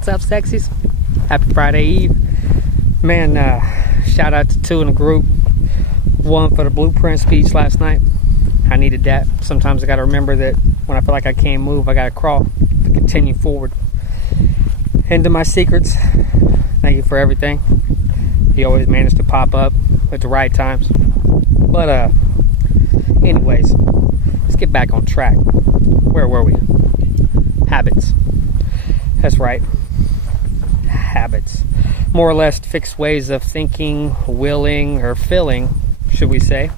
What's up, sexies? Happy Friday Eve. Man, shout out to two in the group. One for the blueprint speech last night. I needed that. Sometimes I got to remember that when I feel like I can't move, I got to crawl to continue forward. Into my secrets, thank you for everything. You always manage to pop up at the right times. But anyways, let's get back on track. Where were we? Habits. That's right. Habits. More or less fixed ways of thinking, willing, or feeling, should we say.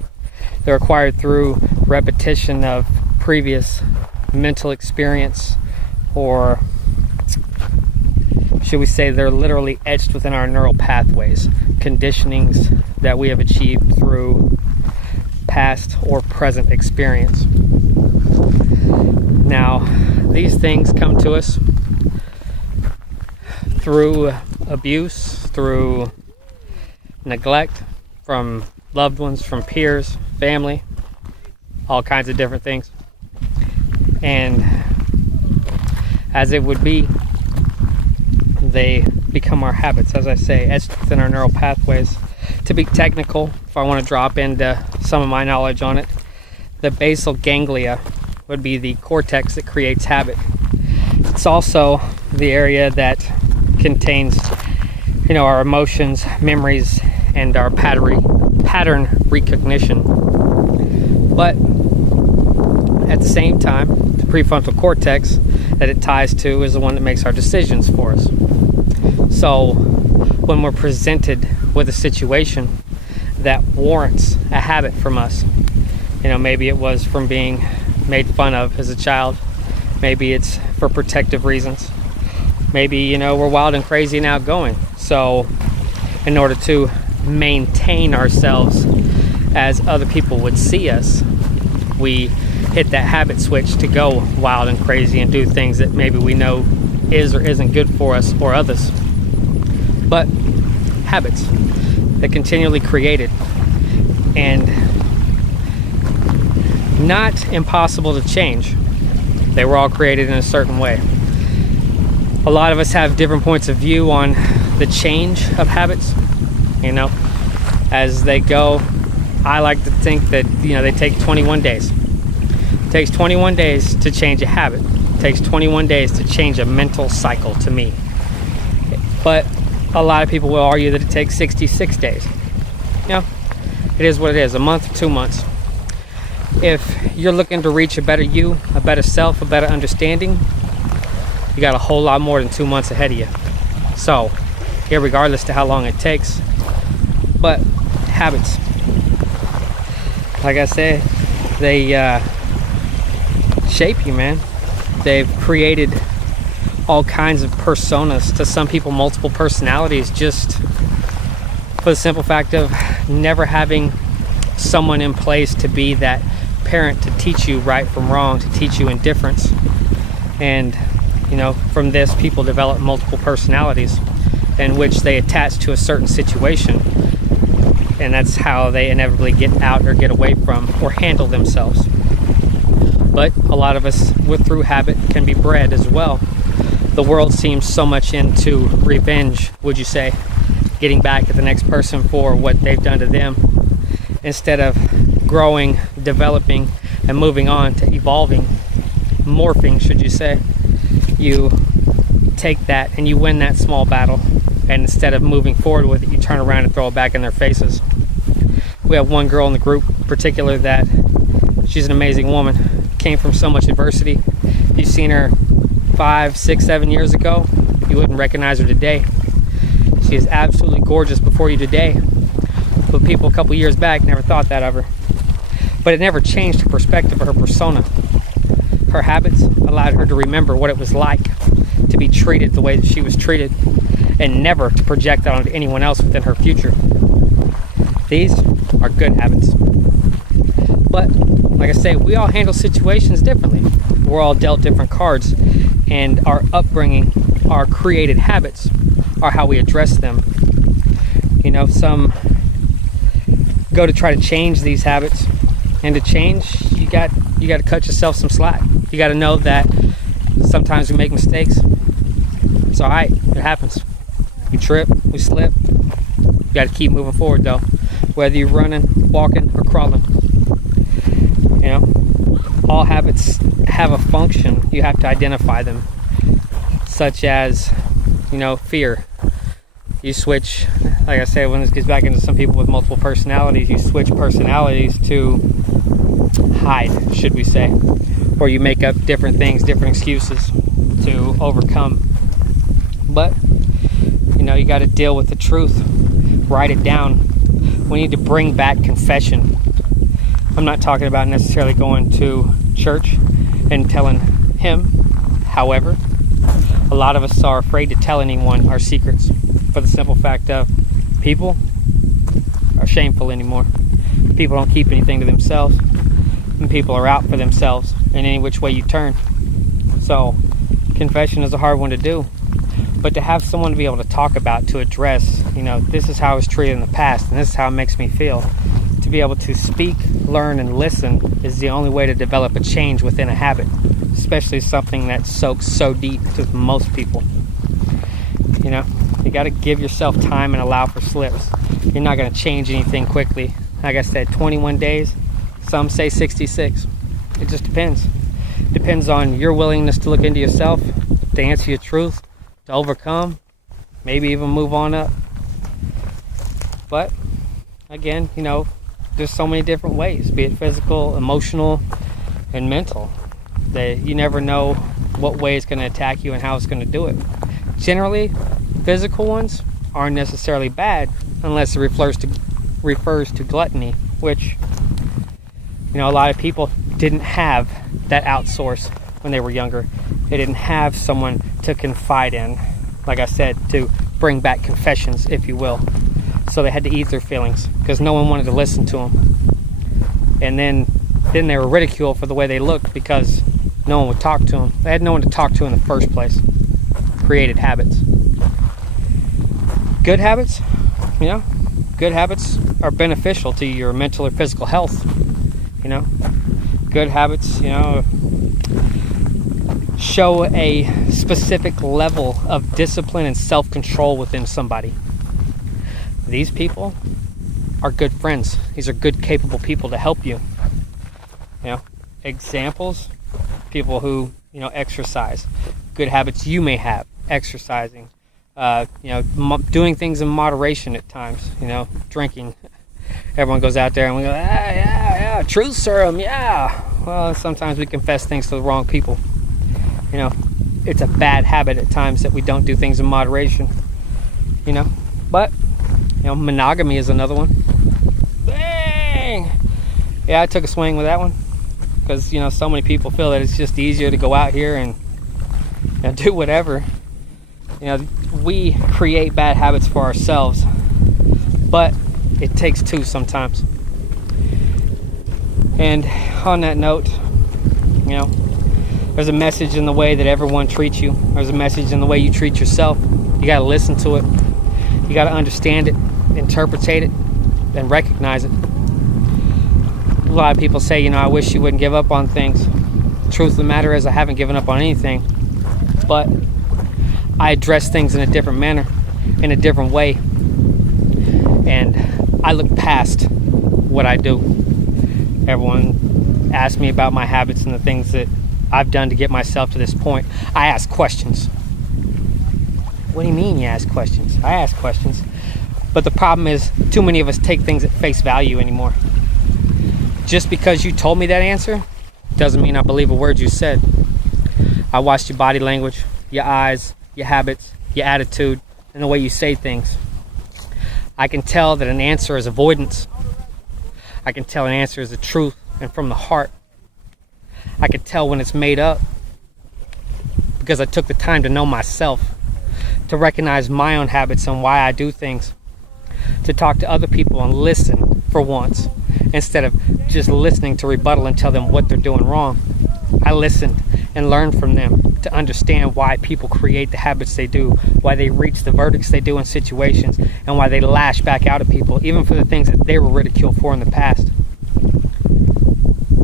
They're acquired through repetition of previous mental experience, or should we say they're literally etched within our neural pathways, conditionings that we have achieved through past or present experience. Now, these things come to us through abuse, through neglect from loved ones, from peers, family, all kinds of different things. And as it would be, they become our habits, as I say, etched within our neural pathways. To be technical, if I want to drop into some of my knowledge on it, the basal ganglia would be the cortex that creates habit. It's also the area that contains, our emotions, memories, and our pattern recognition. But at the same time, the prefrontal cortex that it ties to is the one that makes our decisions for us. So when we're presented with a situation that warrants a habit from us, maybe it was from being made fun of as a child, maybe it's for protective reasons, maybe we're wild and crazy and outgoing, so in order to maintain ourselves as other people would see us, we hit that habit switch to go wild and crazy and do things that maybe we know is or isn't good for us or others. But habits that continually created and not impossible to change. They were all created in a certain way. A lot of us have different points of view on the change of habits, as they go. I like to think that, they take 21 days. It takes 21 days to change a habit. It takes 21 days to change a mental cycle, to me. But a lot of people will argue that it takes 66 days. It is what it is, a month or 2 months. If you're looking to reach a better you, a better self, a better understanding, you got a whole lot more than 2 months ahead of you. So, irregardless to how long it takes. But habits, like I said, they shape you, man. They've created all kinds of personas. To some people, multiple personalities, just for the simple fact of never having someone in place to be that parent to teach you right from wrong, to teach you indifference. And from this, people develop multiple personalities in which they attach to a certain situation, and that's how they inevitably get out or get away from or handle themselves. But a lot of us, through habit, can be bred as well. The world seems so much into revenge, would you say, getting back at the next person for what they've done to them, instead of growing, developing, and moving on to evolving, morphing, should you say. You take that and you win that small battle, and instead of moving forward with it, you turn around and throw it back in their faces. We have one girl in the group in particular that she's an amazing woman, came from so much adversity. If you've seen her 5, 6, 7 years ago, you wouldn't recognize her today. She is absolutely gorgeous before you today, but people a couple years back never thought that of her. But it never changed her perspective or her persona. Her habits allowed her to remember what it was like to be treated the way that she was treated, and never to project that onto anyone else within her future. These are good habits. But like I say, we all handle situations differently. We're all dealt different cards, and our upbringing, our created habits are how we address them. Some go to try to change these habits, and to change, you got to cut yourself some slack. You got to know that sometimes we make mistakes. It's all right. It happens. We trip, we slip. You got to keep moving forward though, whether you're running, walking, or crawling. You know, all habits have a function. You have to identify them, such as, you know, fear. You switch, like I said, when this gets back into some people with multiple personalities, you switch personalities to hide, should we say, or you make up different things, different excuses to overcome. But you know, you got to deal with the truth, write it down. We need to bring back confession. I'm not talking about necessarily going to church and telling him. However, a lot of us are afraid to tell anyone our secrets for the simple fact of people are shameful anymore. People don't keep anything to themselves, and people are out for themselves in any which way you turn. So confession is a hard one to do, but to have someone to be able to talk about, to address, you know, this is how I was treated in the past and this is how it makes me feel. To be able to speak, learn, and listen is the only way to develop a change within a habit, especially something that soaks so deep to most people. You know, you got to give yourself time and allow for slips. You're not going to change anything quickly. Like I said, 21 days, some say 66. It just depends. Depends on your willingness to look into yourself, to answer your truth, to overcome, maybe even move on up. But again, you know, there's so many different ways, be it physical, emotional, and mental, that you never know what way it's going to attack you and how it's going to do it. Generally, physical ones aren't necessarily bad unless it refers to gluttony, which, you know, a lot of people didn't have that outsource when they were younger. They didn't have someone to confide in, like I said, to bring back confessions, if you will. So they had to eat their feelings because no one wanted to listen to them. And then they were ridiculed for the way they looked because no one would talk to them. They had no one to talk to in the first place. Created habits. Good habits, you know, good habits are beneficial to your mental or physical health. You know, good habits, you know, show a specific level of discipline and self-control within somebody. These people are good friends. These are good, capable people to help you. You know, examples, people who, you know, exercise. Good habits you may have, exercising. You know, doing things in moderation at times. You know, drinking. Everyone goes out there and we go, yeah, truth serum, yeah. Well, sometimes we confess things to the wrong people. You know, it's a bad habit at times that we don't do things in moderation. You know, but, you know, monogamy is another one. Dang! Yeah, I took a swing with that one. Because, you know, so many people feel that it's just easier to go out here and, you know, do whatever. You know, we create bad habits for ourselves. But it takes two sometimes. And on that note, you know, there's a message in the way that everyone treats you. There's a message in the way you treat yourself. You got to listen to it. You got to understand it, interpretate it, and recognize it. A lot of people say, you know, I wish you wouldn't give up on things. The truth of the matter is I haven't given up on anything. But I address things in a different manner, in a different way. And I look past what I do. Everyone asks me about my habits and the things that I've done to get myself to this point. I ask questions. What do you mean you ask questions? I ask questions. But the problem is, too many of us take things at face value anymore. Just because you told me that answer doesn't mean I believe a word you said. I watched your body language, your eyes, your habits, your attitude, and the way you say things. I can tell that an answer is avoidance. I can tell an answer is the truth and from the heart. I can tell when it's made up because I took the time to know myself, to recognize my own habits and why I do things, to talk to other people and listen for once instead of just listening to rebuttal and tell them what they're doing wrong. I listened and learned from them to understand why people create the habits they do, why they reach the verdicts they do in situations, and why they lash back out at people, even for the things that they were ridiculed for in the past.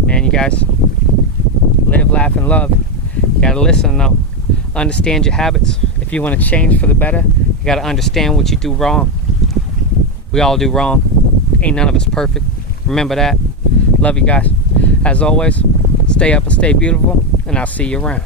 Man, you guys, live, laugh, and love. You gotta listen though. Understand your habits. If If you want to change for the better, you got to understand what you do wrong. We all do wrong. Ain't none of us perfect. Remember that. Love you guys. As always, stay up and stay beautiful, and I'll see you around.